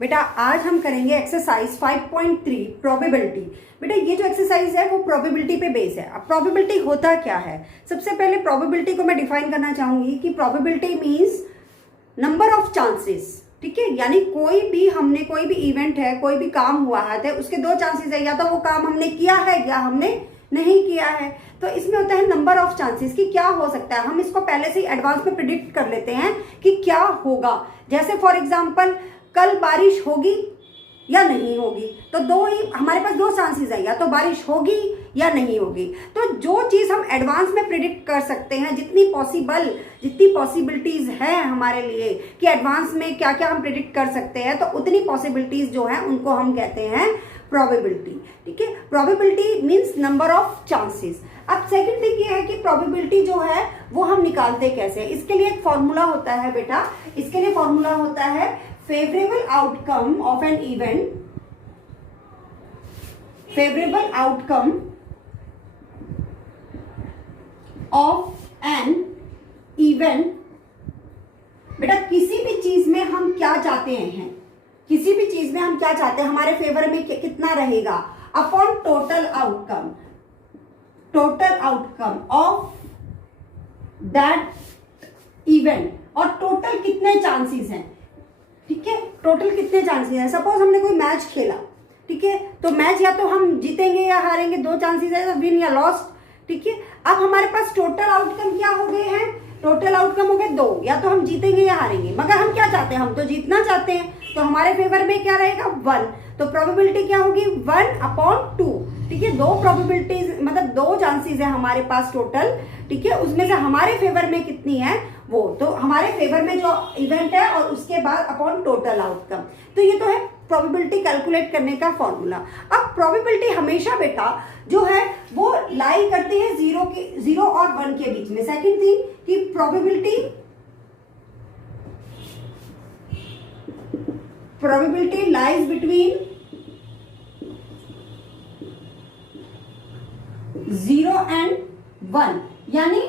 बेटा आज हम करेंगे एक्सरसाइज 5.3 प्रोबेबिलिटी। बेटा ये जो एक्सरसाइज है वो प्रोबेबिलिटी पे बेस है। अब प्रोबेबिलिटी होता क्या है, सबसे पहले प्रोबेबिलिटी को मैं डिफाइन करना चाहूंगी कि probability means number of chances. ठीक है, यानी कोई भी इवेंट है, कोई भी काम हुआ है तो उसके दो चांसेस है, या तो वो काम हमने किया है या हमने नहीं किया है। तो इसमें होता है नंबर ऑफ चांसेस कि क्या हो सकता है। हम इसको पहले से ही एडवांस में प्रिडिक्ट कर लेते हैं कि क्या होगा। जैसे फॉर एग्जांपल कल बारिश होगी या नहीं होगी, तो हमारे पास दो चांसेस है, या तो बारिश होगी या नहीं होगी। तो जो चीज हम एडवांस में प्रिडिक्ट कर सकते हैं, जितनी पॉसिबिलिटीज है हमारे लिए कि एडवांस में क्या क्या हम प्रिडिक्ट कर सकते हैं, तो उतनी पॉसिबिलिटीज जो है उनको हम कहते हैं प्रोबेबिलिटी। ठीक है, probability means number of chances. अब सेकंड थिंग ये है कि प्रोबेबिलिटी जो है वो हम निकालते कैसे। इसके लिए एक फॉर्मूला होता है बेटा, इसके लिए फॉर्मूला होता है favorable outcome of an event, favorable outcome of an event। बेटा किसी भी चीज में हम क्या चाहते हैं, किसी भी चीज में हम क्या चाहते हैं, हमारे फेवर में कितना रहेगा upon total outcome of that event. और टोटल कितने चांसेस हैं, ठीक है, टोटल कितने चांसेस हैं। सपोज हमने कोई मैच खेला, ठीक है, तो मैच या तो हम जीतेंगे या हारेंगे, दो चांसेस है, तो विन या लॉस। ठीक है, अब हमारे पास टोटल आउटकम क्या हो गए हैं, टोटल आउटकम हो गए दो, या तो हम जीतेंगे या हारेंगे। मगर हम क्या चाहते हैं, हम तो जीतना चाहते हैं, तो हमारे फेवर में क्या रहेगा 1। तो प्रोबेबिलिटी क्या होगी 1/2। ठीक है, दो प्रोबेबिलिटीज मतलब दो चांसेस है हमारे पास टोटल। ठीक है, उसमें से हमारे फेवर में कितनी है वो, तो हमारे फेवर में जो इवेंट है और उसके बाद अपॉन टोटल आउटकम। तो ये तो है प्रोबेबिलिटी कैलकुलेट करने का फॉर्मूला। अब प्रोबेबिलिटी हमेशा बेटा जो है वो लाई करती है 0 और 1 के बीच में। सेकंड थिंग कि प्रोबेबिलिटी लाइज बिटवीन 0 and 1, यानी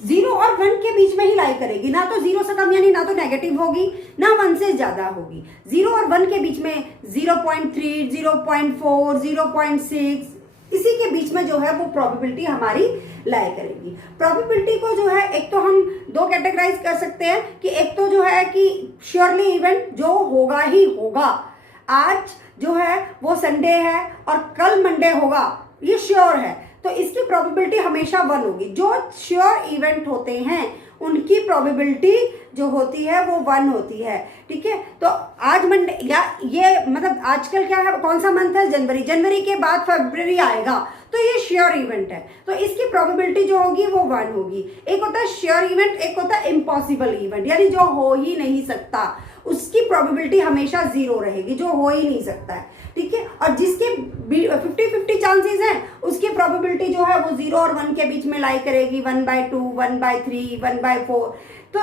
0 और 1 के बीच में ही लाई करेगी, ना तो 0 से कम यानी ना तो नेगेटिव होगी ना 1 से ज्यादा होगी। 0 और 1 के बीच में 0.3, 0.4, 0.6 इसी के बीच में जो है वो प्रोबेबिलिटी हमारी लाई करेगी। प्रोबेबिलिटी को जो है एक तो हम दो कैटेगराइज कर सकते हैं कि एक तो जो है कि श्योरली इवेंट जो होगा ही होगा, आज जो है वो संडे है और कल मंडे होगा, ये श्योर है, तो इसकी प्रोबेबिलिटी हमेशा 1 होगी। जो श्योर इवेंट होते हैं उनकी प्रोबेबिलिटी जो होती है वो 1 होती है। ठीक है, तो आज मंडे या ये मतलब आजकल क्या है, कौन सा मंथ है, जनवरी के बाद फरवरी आएगा, तो ये श्योर इवेंट है, तो इसकी प्रोबेबिलिटी जो होगी वो 1 होगी। एक होता है श्योर इवेंट, एक होता है इम्पॉसिबल इवेंट, यानी जो हो ही नहीं सकता, उसकी प्रोबेबिलिटी हमेशा 0 रहेगी, जो हो ही नहीं सकता है। ठीक है, और जिसके 50-50 चांसेस हैं उसकी प्रोबेबिलिटी जो है वो 0 और 1 के बीच में लाई करेगी, 1/2, 1/3, 1/4। तो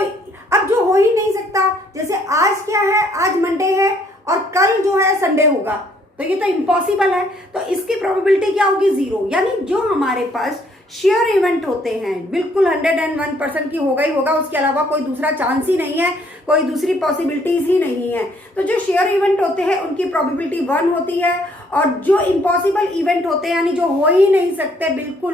अब जो हो ही नहीं सकता, जैसे आज क्या है, आज मंडे है और कल जो है संडे होगा, तो ये तो इम्पॉसिबल है, तो इसकी प्रोबेबिलिटी क्या होगी 0। यानी जो हमारे पास श्योर इवेंट होते हैं बिल्कुल 101% की होगा ही होगा, उसके अलावा कोई दूसरा चांस ही नहीं है, कोई दूसरी पॉसिबिलिटीज ही नहीं है। तो जो श्योर इवेंट होते हैं उनकी प्रोबेबिलिटी 1 होती है, और जो इम्पॉसिबल इवेंट होते हैं यानी जो हो ही नहीं सकते, बिल्कुल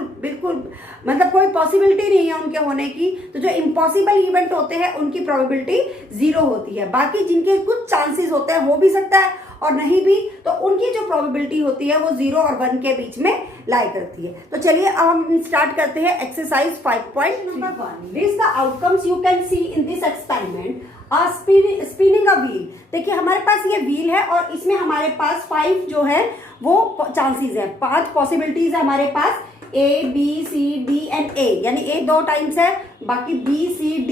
मतलब कोई पॉसिबिलिटी नहीं है उनके होने की, तो जो इम्पॉसिबल इवेंट होते हैं उनकी प्रोबेबिलिटी 0 होती है। बाकी जिनके कुछ चांसेस होते हैं, हो भी सकता है और नहीं भी, तो उनकी जो प्रोबेबिलिटी होती है वो 0 और 1 के बीच में लाई करती है। तो चलिए अब हम स्टार्ट करते हैं exercise 5.1। List the outcomes you can see in this experiment spinning a wheel. देखिए हमारे पास ये व्हील है और इसमें हमारे पास 5 जो है वो चांसेस है, 5 पॉसिबिलिटीज है हमारे पास, A, B, C, D and A, यानी A 2 टाइम्स है, बाकी B, C, D।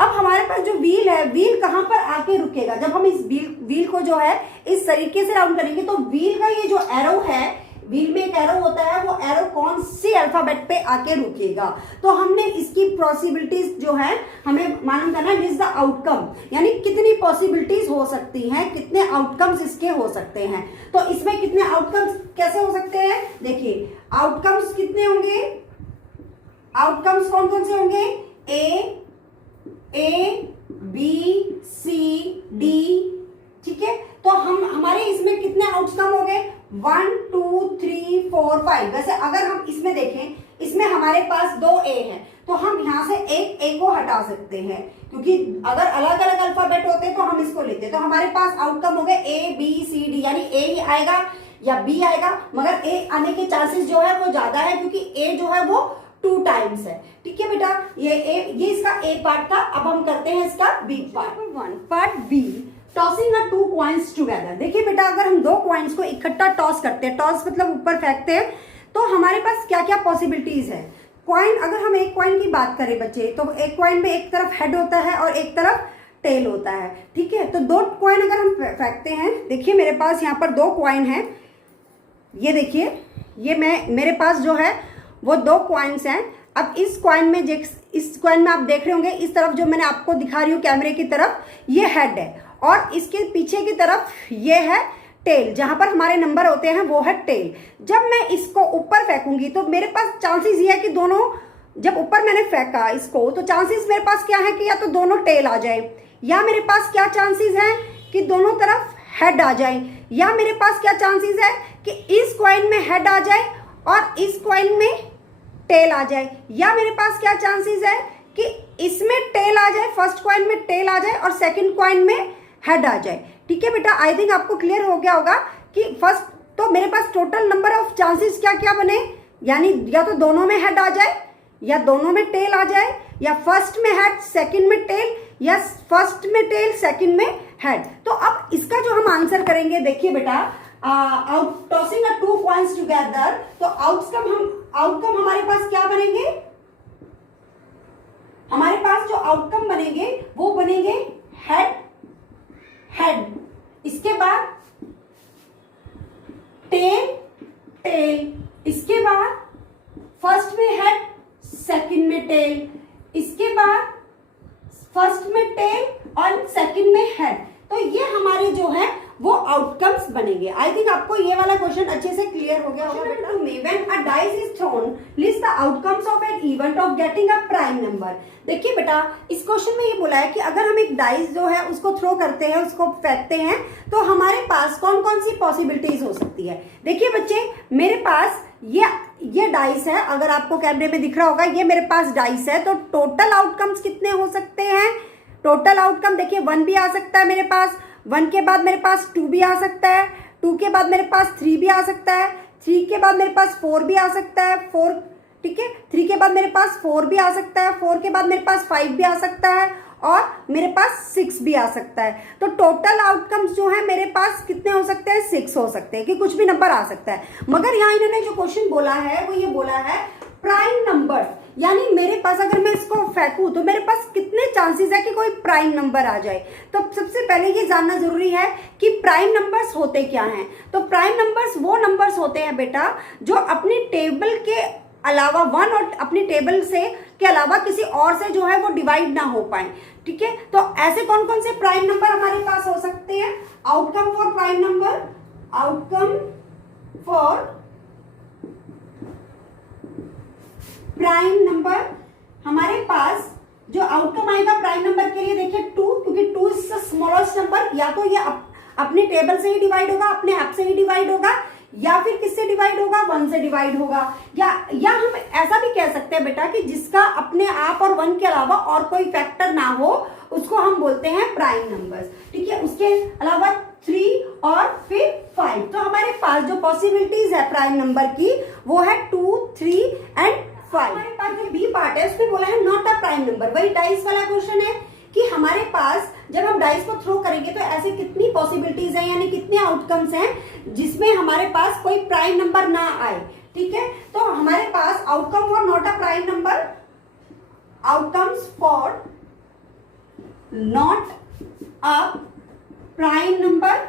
अब हमारे पास जो व्हील है, व्हील कहां पर आके रुकेगा, जब हम इस व्हील को जो है इस तरीके से राउंड करेंगे तो व्हील का ये जो एरो है, व्हील में एक एरो होता है, वो एरो कौन सी अल्फाबेट पे आके रुकेगा। तो हमने इसकी पॉसिबिलिटीज जो है हमें मालूम करना है, इज द आउटकम, यानी कितनी पॉसिबिलिटीज हो सकती हैं, कितने आउटकम्स इसके हो सकते हैं। तो इसमें कितने आउटकम्स कैसे हो सकते हैं, देखिए आउटकम्स कितने होंगे, आउटकम्स कौन कौन से होंगे? ए बी सी डी, ठीक है। तो हमारे इसमें कितने आउटकम हो गए? 1 2 3 4 5। वैसे अगर हम इसमें देखें, इसमें हमारे पास 2 ए है, तो हम यहाँ से एक ए को हटा सकते हैं, क्योंकि अगर अलग अलग अल्फाबेट होते तो हम इसको लेते। तो हमारे पास आउटकम हो गए ए बी सी डी, यानी ए ही आएगा या बी आएगा, मगर ए आने के चांसेस जो है वो ज्यादा है, क्योंकि ए जो है वो 2 टाइम्स है, ठीक है बेटा। ये इसका ए पार्ट था। अब हम करते हैं इसका B part. Part B, tossing a 2 coins together. देखिए बेटा, अगर हम 2 कॉइन्स को इकट्ठा टॉस करते हैं, टॉस मतलब ऊपर फेंकते हैं, तो हमारे पास क्या क्या पॉसिबिलिटीज है। कॉइन, अगर हम एक कॉइन की बात करें बच्चे, तो एक कॉइन में एक तरफ हेड होता है और एक तरफ टेल होता है, ठीक है। तो 2 कॉइन अगर हम फेंकते हैं, देखिए मेरे पास यहाँ पर 2 कॉइन है, ये देखिए, ये मेरे पास जो है वो 2 कॉइन्स हैं। अब इस कॉइन में आप देख रहे होंगे, इस तरफ जो मैंने आपको दिखा रही हूँ कैमरे की तरफ, ये हेड है, और इसके पीछे की तरफ ये है टेल, जहां पर हमारे नंबर होते हैं वो है टेल। जब मैं इसको ऊपर फेंकूंगी तो मेरे पास चांसेस ये है कि दोनों, जब ऊपर मैंने फेंका इसको, तो चांसेस मेरे पास क्या है कि या तो दोनों टेल आ जाए, या मेरे पास क्या चांसेस हैं कि दोनों तरफ हेड आ जाए, या मेरे पास क्या चांसेस है कि इस कॉइन में हेड आ जाए और इस कॉइन में टेल आ जाए, या मेरे पास क्या चांसेस है कि इसमें टेल आ जाए, फर्स्ट कॉइन में टेल आ जाए और सेकंड कॉइन में हेड आ जाए, ठीक है बेटा। आई थिंक आपको क्लियर हो गया होगा कि फर्स्ट, तो मेरे पास टोटल नंबर ऑफ चांसेस क्या क्या बने, यानी या तो दोनों में हेड आ जाए, या दोनों में टेल आ जाए, या फर्स्ट में हेड सेकंड में टेल, या फर्स्ट में टेल सेकंड में हेड। तो अब इसका जो हम आंसर करेंगे, देखिए बेटा, टॉसिंग अ 2 कॉइन्स टुगेदर, तो आउटकम हमारे पास क्या बनेंगे? हमारे पास जो आउटकम बनेंगे वो बनेंगे हेड हेड, इसके बाद टेल टेल, इसके बाद फर्स्ट में हेड सेकंड में टेल, इसके बाद फर्स्ट में टेल और सेकंड में हेड। तो ये हमारे जो है वो आउटकम्स बनेंगे। आई थिंक आपको ये वाला क्वेश्चन अच्छे से क्लियर हो गया होगा बेटा। When a dice is throne, list the outcomes of an event of getting a prime number. देखिए बेटा, इस क्वेश्चन में ये बोला है कि अगर हम एक डाइस जो है उसको थ्रो करते हैं, उसको फेंकते हैं, तो हमारे पास कौन कौन सी पॉसिबिलिटीज हो सकती है। देखिए बच्चे, मेरे पास ये डाइस है, अगर आपको कैमरे में दिख रहा होगा, ये मेरे पास डाइस है। तो टोटल आउटकम्स कितने हो सकते हैं? टोटल आउटकम देखिए 1 भी आ सकता है मेरे पास, 1 के बाद मेरे पास 2 भी आ सकता है, 2 के बाद मेरे पास 3 भी आ सकता है, 3 के बाद मेरे पास 4 भी आ सकता है, 4, ठीक है, 3 के बाद मेरे पास 4 भी आ सकता है, 4 के बाद मेरे पास 5 भी आ सकता है, और मेरे पास 6 भी आ सकता है। तो टोटल आउटकम्स जो है मेरे पास कितने हो सकते हैं? 6 हो सकते हैं, कि कुछ भी नंबर आ सकता है। मगर यहाँ इन्होंने जो क्वेश्चन बोला है वो ये बोला है प्राइम नंबर, यानी मेरे पास अगर मैं इसको फेंकूं तो मेरे पास कितने चांसेस है कि कोई प्राइम नंबर आ जाए। तो सबसे पहले ये जानना जरूरी है कि प्राइम नंबर्स होते क्या हैं। तो प्राइम नंबर्स वो नंबर्स होते हैं बेटा जो अपनी टेबल के अलावा 1 और अपनी टेबल से के अलावा किसी और से जो है वो डिवाइड ना हो पाए, ठीक है। तो ऐसे कौन कौन से प्राइम नंबर हमारे पास हो सकते हैं? Outcome for prime number, outcome for prime number, हमारे पास जो आउटकम आएगा प्राइम नंबर के लिए, देखिए 2, क्योंकि 2 इज द स्मॉलेस्ट नंबर। या तो ये अपने टेबल से ही डिवाइड होगा, अपने आप से ही डिवाइड होगा, या फिर किससे डिवाइड होगा? 1 से डिवाइड होगा। या हम ऐसा भी कह सकते हैं बेटा कि जिसका अपने आप और 1 के अलावा और कोई फैक्टर ना हो, उसको हम बोलते हैं प्राइम नंबर्स, ठीक है। उसके अलावा 3 और फिर 5। तो हमारे पास जो पॉसिबिलिटीज है प्राइम नंबर की वो है 2, 3 एंड 5। हमारे पास जो बी पार्ट है उसमें बोला है नॉट अ प्राइम नंबर। वही डाइस वाला क्वेश्चन है कि हमारे पास जब हम डाइस को थ्रो करेंगे तो ऐसे कितनी पॉसिबिलिटीज हैं, यानी कितने आउटकम्स हैं जिसमें हमारे पास कोई प्राइम नंबर ना आए, ठीक है। तो हमारे पास outcome for not a prime number, outcomes for not a prime number,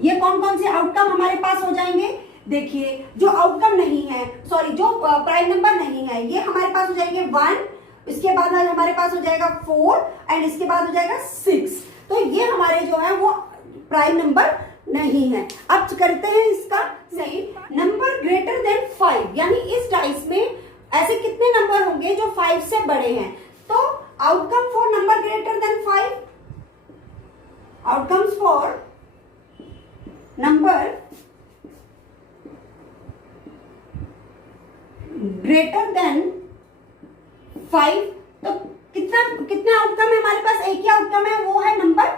ये कौन कौन से आउटकम हमारे पास हो जाएंगे? देखिए, जो आउटकम नहीं है, सॉरी, जो प्राइम नंबर नहीं है, ये हमारे पास हो जाएंगे 1, इसके बाद हमारे पास हो जाएगा 4 एंड इसके बाद हो जाएगा 6। तो ये हमारे जो है वो प्राइम नंबर नहीं है। अब करते हैं इसका सही, नंबर ग्रेटर देन 5, यानी इस डाइस में ऐसे कितने 5 से बड़े हैं। तो outcome for number greater than 5, outcomes for number greater than 5, तो कितना आउटकम है हमारे पास? एक ही आउटकम है, वो है नंबर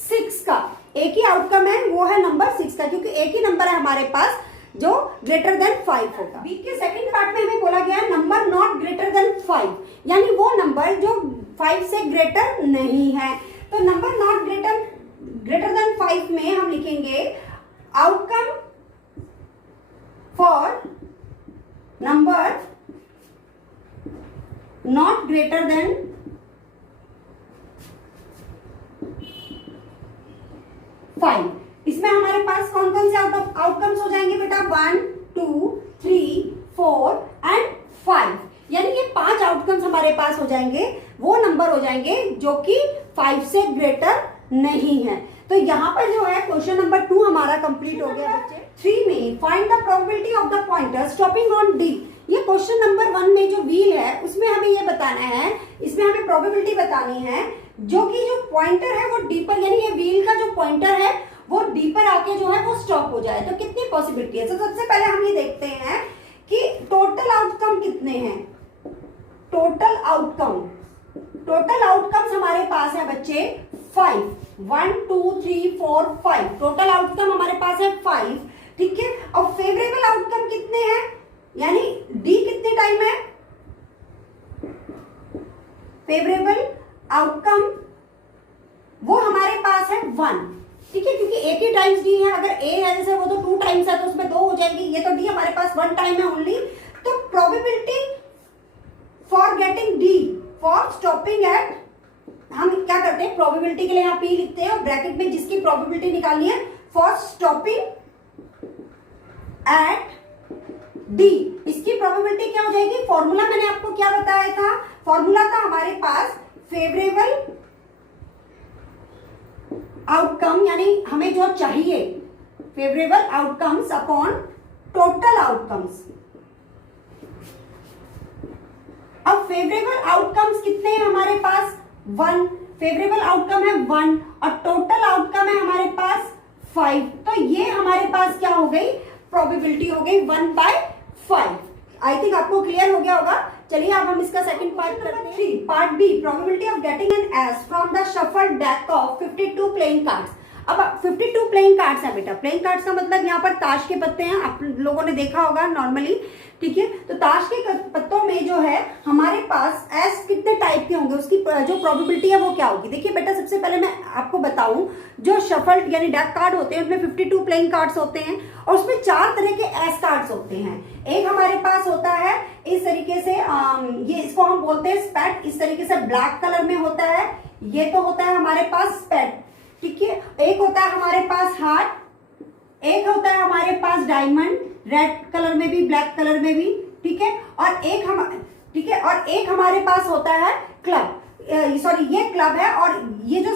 6 का। एक ही आउटकम है, वो है नंबर 6 का, क्योंकि एक ही नंबर है हमारे पास जो ग्रेटर देन 5 होगा। बी के सेकंड पार्ट में हमें बोला गया है नंबर नॉट ग्रेटर देन 5, यानी वो नंबर जो 5 से ग्रेटर नहीं है। तो नंबर नॉट ग्रेटर देन 5 में हम लिखेंगे outcome for number not greater than 5। इसमें हमारे पास कौन कौन से आउटकम्स हो जाएंगे बेटा? 1, 2, 3, 4 एंड 5, यानी ये 5 आउटकम्स हमारे पास हो जाएंगे, वो नंबर हो जाएंगे जो कि 5 से ग्रेटर नहीं है। तो यहाँ पर जो है क्वेश्चन नंबर 2 हमारा कंप्लीट हो गया बच्चे। 3 में find the probability of the pointer stopping on D. ये क्वेश्चन नंबर 1 में जो व्हील है उसमें हमें ये बताना है, इसमें हमें प्रोबेबिलिटी बतानी है जो कि जो पॉइंटर है वो डी पर, यानी ये व्हील का जो पॉइंटर है वो डी पर आके जो है वो स्टॉप हो जाए। तो कितनी पॉसिबिलिटी है? तो सबसे पहले हम ये देखते हैं कि टोटल आउटकम कितने हैं। टोटल आउटकम्स हमारे पास है बच्चे 5, 1, 2, 3, 4, 5। टोटल आउटकम हमारे पास है 5, ठीक है। और फेवरेबल आउटकम कितने हैं, यानी डी कितने टाइम है? फेवरेबल आउटकम वो हमारे पास है 1, ठीक है, क्योंकि एक ही टाइम्स डी है। अगर ए है जैसे वो तो 2 टाइम्स है तो उसमें 2 हो जाएंगी, ये तो डी हमारे पास 1 टाइम है ओनली। तो probability for getting D for stopping eight, हम क्या करते हैं प्रोबेबिलिटी के लिए यहाँ पी लिखते हैं और ब्रैकेट में जिसकी प्रोबेबिलिटी निकालनी है फॉर स्टॉपिंग एट डी, इसकी प्रोबेबिलिटी क्या हो जाएगी? फॉर्मूला मैंने आपको क्या बताया था? फॉर्मूला था हमारे पास फेवरेबल आउटकम, यानी हमें जो चाहिए favourable outcomes upon total outcomes. अब फेवरेबल आउटकम्स कितने हैं हमारे पास? 1, फेवरेबल आउटकम है 1 और टोटल आउटकम है हमारे पास 5। तो ये हमारे पास क्या हो गई? प्रोबेबिलिटी हो गई 1/5। आई थिंक आपको क्लियर हो गया होगा। चलिए अब हम इसका सेकंड पार्ट करते हैं। 3 part B, probability of getting an ace from the shuffled deck of 52 playing cards. अब 52 प्लेइंग कार्ड्स है बेटा। प्लेइंग कार्ड्स का मतलब यहाँ पर ताश के पत्ते हैं, आप लोगों ने देखा होगा नॉर्मली, ठीक है। तो ताश के पत्तों में जो है हमारे पास एस कितने टाइप के होंगे, उसकी जो प्रोबेबिलिटी है वो क्या होगी? देखिए बेटा, सबसे पहले मैं आपको बताऊं, जो शफल्ड यानी डेक कार्ड होते हैं उसमें 52 प्लेइंग कार्ड्स होते हैं और उसमें 4 तरह के एस कार्ड्स होते हैं। एक हमारे पास होता है इस तरीके से, ये इसको हम बोलते हैं स्पेट, इस तरीके से ब्लैक कलर में होता है, ये तो होता है हमारे पास स्पेट, ठीक है। एक होता है हमारे पास हार्ट, एक होता है हमारे पास डायमंड, रेड कलर में भी ब्लैक कलर में भी, ठीक है। और एक हमारे पास होता है क्लब, सॉरी ये क्लब है और ये जो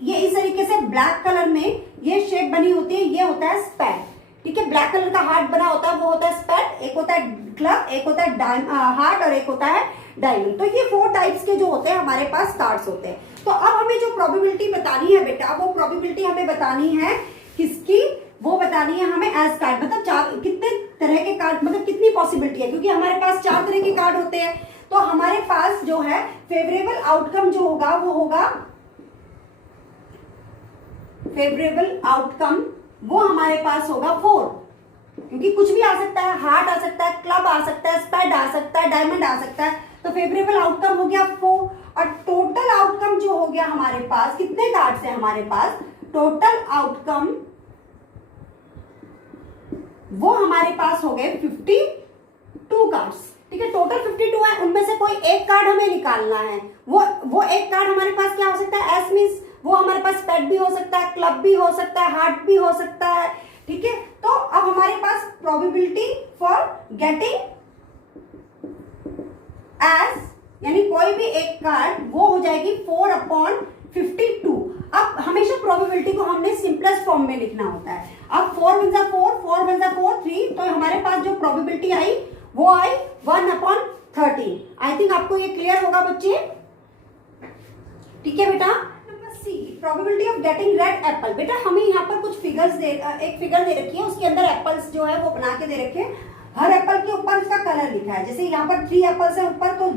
ये इस तरीके से ब्लैक कलर में ये शेप बनी होती है, ये होता है स्पेट, ठीक है। ब्लैक कलर का हार्ट बना होता है वो होता है स्पेट, एक होता है क्लब, एक होता है हार्ट और एक होता है डायमंड। तो ये 4 टाइप्स के जो होते हैं हमारे पास कार्ड्स होते हैं। तो अब हमें जो प्रोबेबिलिटी बतानी है बेटा, वो प्रोबेबिलिटी हमें बतानी है किसकी? वो बतानी है हमें एस कार्ड, मतलब कितने तरह के कार्ड, मतलब कितनी पॉसिबिलिटी है, क्योंकि हमारे पास 4 तरह के कार्ड होते हैं। तो हमारे पास जो है फेवरेबल आउटकम जो होगा वो होगा फेवरेबल आउटकम, वो हमारे पास होगा 4, क्योंकि कुछ भी आ सकता है, हार्ट आ सकता है, क्लब आ सकता है, स्पेड आ सकता है, डायमंड आ सकता है। तो फेवरेबल आउटकम हो गया 4 और टोटल आउटकम जो हो गया हमारे पास, कितने कार्ड्स है हमारे पास? टोटल आउटकम वो हमारे पास हो गए 52 कार्ड्स, ठीक है। टोटल 52 है, उनमें से कोई एक कार्ड हमें निकालना है। वो एक कार्ड हमारे पास क्या हो सकता है? एस मींस वो हमारे पास पेट भी हो सकता है, क्लब भी हो सकता है, हार्ट भी हो सकता है, ठीक है। तो अब हमारे पास प्रोबेबिलिटी फॉर गेटिंग एस, यानी कोई भी एक कार्ड, वो हो जाएगी 4/52। अब हमेशा प्रोबेबिलिटी को हमने सिंपलेस्ट फॉर्म में लिखना होता है। अब 4 × 4, 4 × 4 3, तो हमारे पास जो प्रोबेबिलिटी आई वो आई 1/4, 13। आई थिंक आपको ये क्लियर होगा बच्चे, ठीक है बेटा। Number C, probability of getting red apple. बेटा हमें यहाँ पर कुछ फिगर्स एक फिगर दे रखी है, उसके अंदर एप्पल्स जो है वो बना के दे रखे हैं। हर एप्पल के ऊपर उसका कलर लिखा है। जैसे यहाँ पर 3 एप्पल्स है ऊपर, तो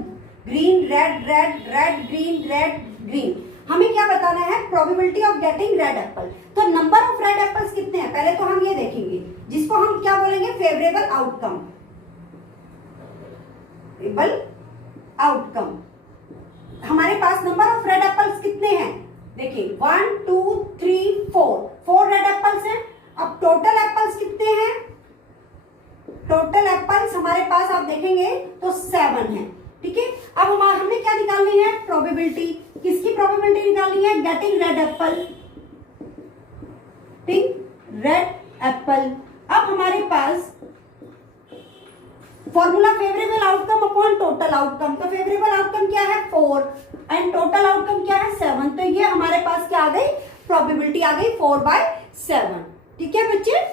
green red red red green red green. हमें क्या बताना है? Probability of getting red Apple. तो नंबर ऑफ रेड एप्पल्स कितने हैं पहले तो हम ये देखेंगे, जिसको हम क्या बोलेंगे? Favourable outcome. Favourable outcome. हमारे पास नंबर ऑफ रेड एप्पल्स कितने हैं? देखिए 1 2 3 4 रेड एप्पल्स हैं। अब टोटल एप्पल्स कितने हैं? टोटल एप्पल्स हमारे पास आप देखेंगे तो 7 है, ठीक है। अब हमने क्या निकालनी है? प्रोबेबिलिटी। किसकी प्रोबेबिलिटी निकालनी है? गेटिंग रेड एप्पल, ठीक, रेड एप्पल। अब हमारे पास formula favourable outcome upon total outcome. तो फेवरेबल आउटकम क्या है? 4 एंड टोटल आउटकम क्या है? 7। तो ये हमारे पास क्या आ गई? प्रोबेबिलिटी आ गई 4/7, ठीक है बच्चे।